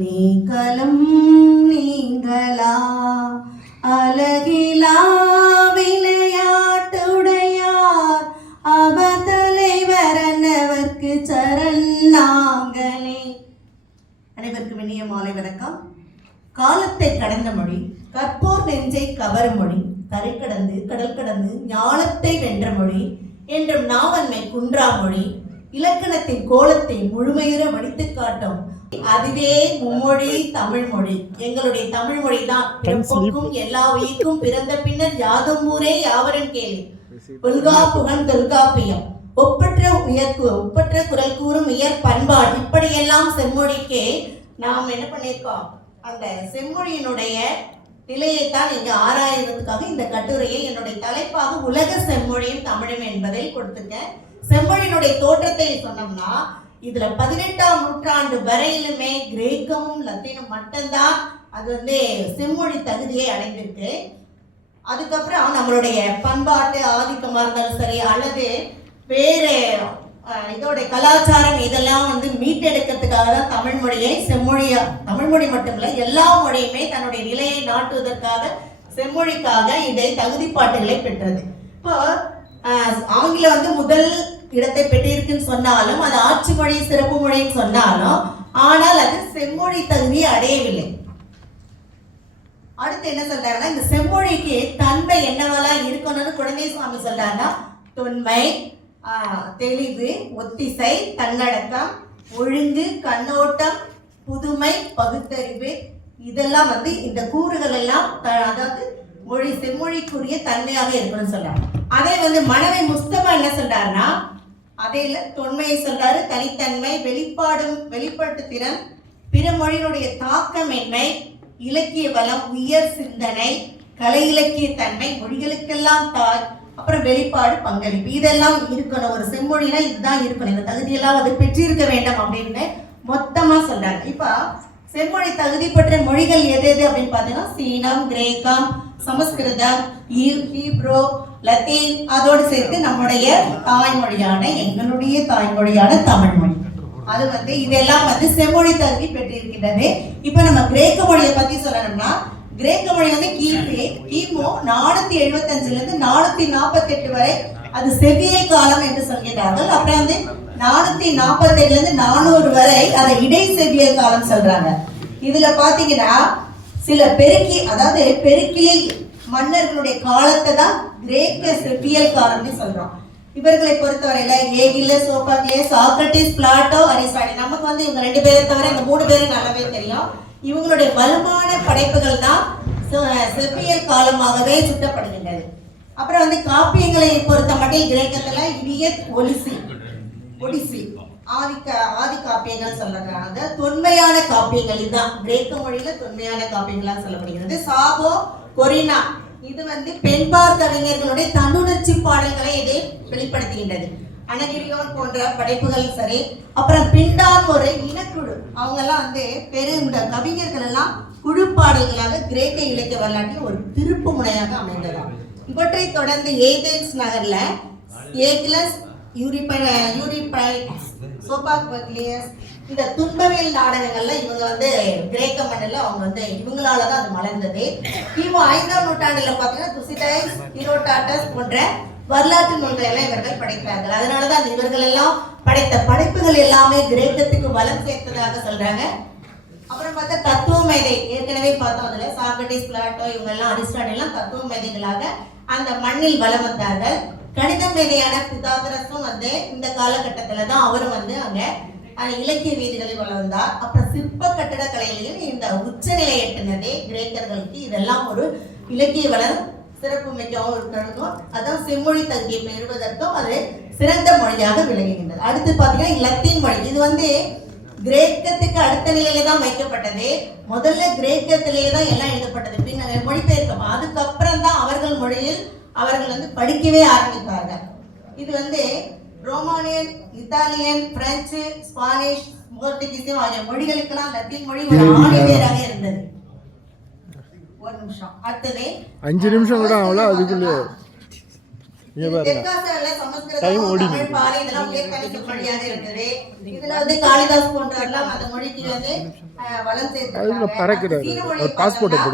நீங்களும் நீங்களா அழகிலா விளையாட்டுடையார் அவர் தலைவர் அன்னவர்க்கு சரணாங்களே. அனைவருக்கும் இனிய மாலை வணக்கம். காலத்தை கடந்த மொழி, கற்போர் நெஞ்சை கவரும் மொழி, கரை கடந்து கடல் கடந்து ஞானத்தை வென்ற மொழி என்றும் நாவன்மை குன்றா மொழி, இலக்கணத்தின் கோலத்தை முழுமையுற வடித்து காட்டும் அதுவே மும்மொழி தமிழ் மொழி. எங்களுடைய தமிழ் மொழி தான் பிறப்போக்கும் எல்லா உயிர்க்கும் பிறந்த பின்னர் யாதும் ஊரே யாவரும் கேள்வி உல்கா புகழ் தொல்காப்பியம் ஒப்பற்ற குரல் கூறும் உயர் பண்பாடு. இப்படியெல்லாம் செம்மொழிக்கு நாம் என்ன பண்ணியிருக்கோம், அந்த செம்மொழியினுடைய நிலையைத்தான் இங்கு ஆராய்வதற்காக இந்த கட்டுரையை என்னுடைய தலைப்பாக உலக செம்மொழியும் தமிழும் என்பதை கொடுத்துருக்கேன். செம்மொழியினுடைய தோற்றத்தை சொன்னோம்னா இதுல 18ஆம் நூற்றாண்டு வரையிலுமே கிரேக்கமும் லத்தீனும் மட்டும்தான் அது செம்மொழி தகுதியை அடைந்திருக்கு. அதுக்கப்புறம் நம்மளுடைய பண்பாட்டு ஆதிக்கமாக இருந்தாலும் சரி அல்லது வேறு இதோடைய கலாச்சாரம் இதெல்லாம் மீட்டெடுக்கிறதுக்காக தான் தமிழ் மொழியை தமிழ் மொழி மட்டுமில்லை எல்லா மொழியுமே தன்னுடைய நிலையை நாட்டுவதற்காக செம்மொழிக்காக இதை தகுதிப்பாட்டுகளை பெற்றது. இப்போ ஆங்கிலம் முதல் இடத்தை பெற்றிருக்குன்னு சொன்னாலும் அது ஆட்சி மொழி சிறப்பு மொழின்னு சொன்னாலும் ஆனால் அது செம்மொழி தகுதியை அடையவில்லை. அடுத்து என்ன சொல்றாங்கன்னா, இந்த செம்மொழிக்கு தன்மை என்னவெல்லாம் இருக்கணும்னு குழந்தை சுவாமி சொல்றாங்கன்னா, தொன்மை, தெளிவு, ஒத்திசை, தன்னடக்கம், ஒழுங்கு, கண்ணோட்டம், புதுமை, பகுத்தறிவு, இதெல்லாம் இந்த கூறுகள் எல்லாம் அதாவது மொழி செம்மொழிக்குரிய தன்மையாக இருக்கணும்னு சொல்றாங்க. அதே மனைவி முஸ்தபா என்ன சொல்றாருன்னா, அதே தொன்மையை சொல்றாரு, தனித்தன்மை, வெளிப்பாட்டு திறன், பிற மொழியினுடைய தாக்கமின்மை, இலக்கிய வளம், உயர் சிந்தனை, கலை இலக்கிய தன்மை, மொழிகளுக்கெல்லாம் தாய், அப்புறம் வெளிப்பாடு, பங்களிப்பு, இதெல்லாம் இருக்கணும். ஒரு செம்மொழினா இதுதான் இருக்கணும், இந்த தகுதியெல்லாம் பெற்றிருக்க வேண்டும் அப்படின்னு மொத்தமா சொல்றாங்க. இப்ப செம்மொழி தகுதி பெற்ற மொழிகள் எது எது அப்படின்னு பார்த்தீங்கன்னா, சீனம், கிரேக்கம், சமஸ்கிருதம், ஹீப்ரோ, லத்தீன், அதோடு சேர்த்து நம்முடைய தாய்மொழியான எங்களுடைய தாய்மொழியான தமிழ் மொழி அது இதெல்லாம் செம்மொழி தகுதி பெற்றிருக்கின்றது. இப்ப நம்ம கிரேக்க மொழியை பத்தி சொல்லணும்னா, கிரேக்க மொழி கிமு 475 இருந்து 448 வரை அது செவ்வியல் காலம் என்று சொல்கிறார்கள். அப்புறம் 447 இருந்து 400 வரை அதை இடை செவ்வியல் காலம் சொல்றாங்க. இதுல பாத்தீங்கன்னா சில பெருக்கிலில் மன்னர்களுடைய காலத்தை தான் கிரேக்க செவ்வியல் காலம்னு சொல்றோம். இவர்களை பொறுத்தவரையில ஏகிலஸ், சோபோக்லேஸ், சாக்ரட்டிஸ், பிளாட்டோ, அரிஸ்டாட்டில், நமக்கு இவங்க 2 பேரை தவிர இந்த 3 பேரும் நல்லாவே தெரியும். இவங்களுடைய வலுவான படைப்புகள் தான் செவ்வியல் காலமாகவே சுட்டப்படுகின்றது. அப்புறம் காப்பியங்களை பொறுத்த மட்டும் கிரேக்கத்துல இலியட், ஒடிசி ஆதி காப்பியங்கள் சொல்றாங்க. தொன்மையான காப்பியங்கள் இதுதான் கிரேக்க மொழியில தொன்மையான காப்பியங்களாக சொல்லப்படுகிறது. சாகோ, கொரினா இது பெண்பார் கவிஞர்களுடைய தன்னுணர்ச்சி பாடல்களை இதை வெளிப்படுத்துகின்றது. அனகிரியோன் போன்ற படைப்புகள் சரி. அப்புறம் பிண்டார் ஒரு இனக்குழு, அவங்க எல்லாம் இந்த கவிஞர்கள் எல்லாம் குழு பாடல்களாக கிரேக்க இலக்கிய வரலாற்றில் ஒரு திருப்பு முனையாக அமைந்ததாம். இவற்றை தொடர்ந்து ஏதென்ஸ் நகர்ல ஏகிலஸ், யூரிபைட்ஸ், சோபோக்லேஸ், இந்த துன்பவியல் நாடகங்கள்ல இவங்க கிரேக்க மண்ணில் அவங்க இவங்களாலதான் அது மலர்ந்தது. கிமு 5ஆம் நூற்றாண்டுல பாத்தீங்கன்னா துசிடைஸ், ஹீரோடாட்டஸ் போன்ற வரலாற்று நூல்களை எல்லாம் இவர்கள் படைத்தார்கள். அதனாலதான் இவர்கள் எல்லாம் படைத்த படைப்புகள் எல்லாமே கிரேக்கத்துக்கு வளம் சேர்த்ததாக சொல்றாங்க. அப்புறம் பார்த்தா தத்துவ மேதை, ஏற்கனவே பார்த்தோம் அதுல சாக்ரட்டிஸ், பிளாட்டோ, இவங்க எல்லாம் அரிஸ்டாட்டில் எல்லாம் தத்துவ மேதைகளாக அந்த மண்ணில் வளம் வந்தார்கள். கணித மேதையான பிதாகரஸும் இந்த காலகட்டத்துல தான் அவரும் அங்க இலக்கிய வீதிகளில் வளர்ந்தார். அப்புறம் சிற்ப கட்டட கலையிலையும் இந்த உச்சநிலை எட்டினதே கிரேக்கர்களுக்கு. இதெல்லாம் ஒரு இலக்கிய வளம் சிறப்பு மிக்கவும் இருக்கிறதும் அதான் செம்மொழி தகுதியை பெறுவதற்கும் அது சிறந்த மொழியாக விளங்குகின்றது. அடுத்து பாத்தீங்கன்னா லத்தீன் மொழி, இது கிரேக்கத்துக்கு அடுத்த நிலையில தான் வைக்கப்பட்டது. முதல்ல கிரேக்கத்திலேயே தான் எல்லாம் எழுதப்பட்டது, பின்னர் மொழிபெயர்க்கும். அதுக்கப்புறம் தான் அவர்கள் மொழியில் அவர்கள் படிக்கவே ஆரம்பித்தார்கள். இது ரோமானியன், இத்தாலியன், பிரெஞ்சு, ஸ்பானிஷ், போர்த்துகீசியம் ஆகிய மொழிகளுக்கெல்லாம் லத்தீன் மொழி ஒரு ஆணிவேராக இருந்தது. ஒரு நிமிஷம், அடுத்தது 5 நிமிஷம் கூட ஆகல, அதுக்குள்ளே தெற்காசியால சமஸ்கிருதம், தமிழ், பாலி இதெல்லாம் உயர்கணித மொழியாக இருக்குது. இதுல வந்து காளிதாஸ் போன்றவர்கள் அந்த மொழிக்கு வந்து வளம் சேர்த்திருக்காங்க. சீன மொழி பார்த்தோம்னா,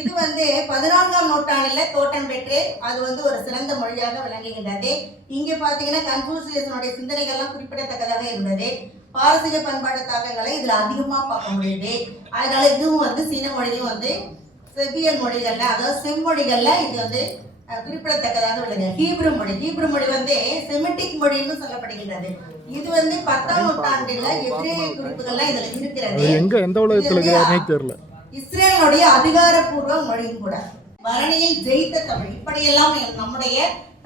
இது வந்து 14ஆம் நூற்றாண்டுல தோற்றம் பெற்று அது வந்து ஒரு சிறந்த மொழியாக விளங்குகின்றது. இங்க பாத்தீங்கன்னா கன்பூசியஸனுடைய சிந்தனைகள்லாம் குறிப்பிடத்தக்கதாக இருந்தது. பாரசீக பண்பாட்டு தாக்கங்களை இதுல அதிகமா பார்க்க முடியுது. அதனால இதுவும் வந்து சீன மொழியும் வந்து செவ்வியல் மொழிகள்ல, அதாவது செம்மொழிகள்ல இது வந்து குறிப்பிடத்தக்கதாக உள்ளது. ஹீப்ரு மொழி வந்து செமிட்டிக் மொழின்னு சொல்லப்படுகின்றது. இது வந்து 10ஆம் நூற்றாண்டுல எபிரேய குறிப்புகள்லாம் இதுல இருக்கிறது. எந்த உலகத்துல இருக்குன்னே தெரியல. இஸ்ரேலுடைய அதிகாரப்பூர்வ மொழியும் கூட. பரணியில் ஜெயித்த தமிழ், இப்படியெல்லாம் நம்முடைய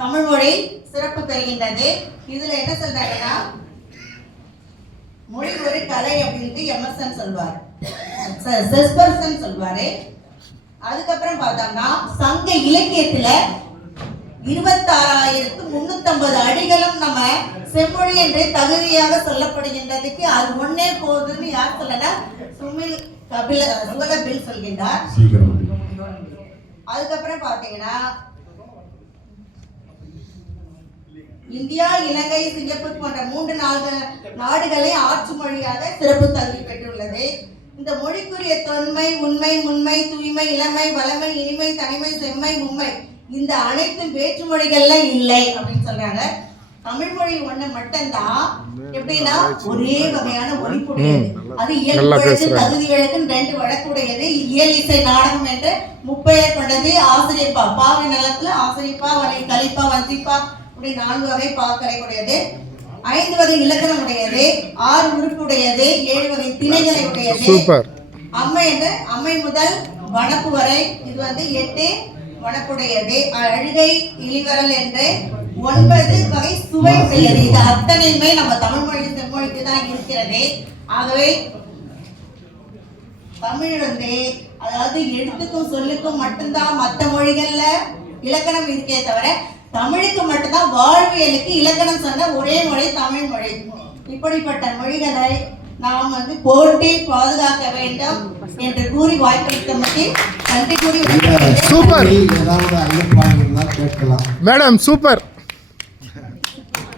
தமிழ் மொழி சிறப்பு பெறுகின்றது. இதுல என்ன சொல்றாங்கன்னா, மொழி ஒரு கலை அப்படின்ட்டு எமர்சன் சொல்வார், செஸ்பர்சன் சொல்வாரு. அதுக்கப்புறம் பார்த்தோம்னா சங்க இலக்கியத்துல 26,350 அடிகளும் நம்ம செம்மொழி என்று தகுதியாக சொல்லப்படுகின்றதுக்கு அது ஒன்னே போதுன்னு யார் சொல்லனா, சுகலபில் சொல்கின்றார். அதுக்கப்புறம் பாத்தீங்கன்னா இந்தியா, இலங்கை, சிங்கப்பூர் போன்ற 3 நாடுகளை ஆட்சி மொழியாக சிறப்பு தகுதி பெற்றுள்ளது. இந்த மொழிக்குரிய தொன்மை, உண்மை, முன்மை, தூய்மை, இளமை, வளமை, இனிமை, தனிமை, செம்மை, மும்மை இந்த அனைத்தும் வேற்று மொழிகள்ல இல்லை அப்படின்னு சொல்றாங்க. தமிழ் மொழி ஒண்ணு மட்டும்தான் எப்படின்னா ஒரே வகையான ஒலிப்புடையது. அது இயல் வழக்கு, தகுதி வழக்குன்னு 2 வழக்குடையது. இயல், இசை, நாடகம் என்று முப்பெயர் கொண்டது. ஆசிரியப்பா, பாவை நிலத்துல ஆசிரியப்பா, வரை கலிப்பா, வசிப்பா இப்படி 4 வகை பாக்களை உடையது. 5 வகை இலக்கணம் உடையது. 6 உறுப்பு உடையது. 7 வகை திணைகளை உடையது. அம்மை என்று அம்மை முதல் வனப்பு வரை இது வந்து 8 வனப்புடையது. அழுகை, இழிவரல் என்று 9 வகை சுவை உடையது. இது அத்தனையுமே நம்ம தமிழ் மொழி செம்மொழிக்கு தான் இருக்கிறது. ஆகவே தமிழ் வந்து அதாவது எழுத்துக்கும் சொல்லுக்கும் மட்டும்தான் மற்ற மொழிகள்ல இலக்கணம் இருக்கே தவிர தமிழுக்கு மட்டும்தான் வாழ்வியலுக்கு இலக்கணம் சொன்ன ஒரே மொழி தமிழ் மொழி. இப்படிப்பட்ட மொழிகளை நாம் வந்து போற்றி பாதுகாக்க வேண்டும் என்று கூறி வாய்ப்பளித்தமைக்கு நன்றி கூறி. Super madam, super.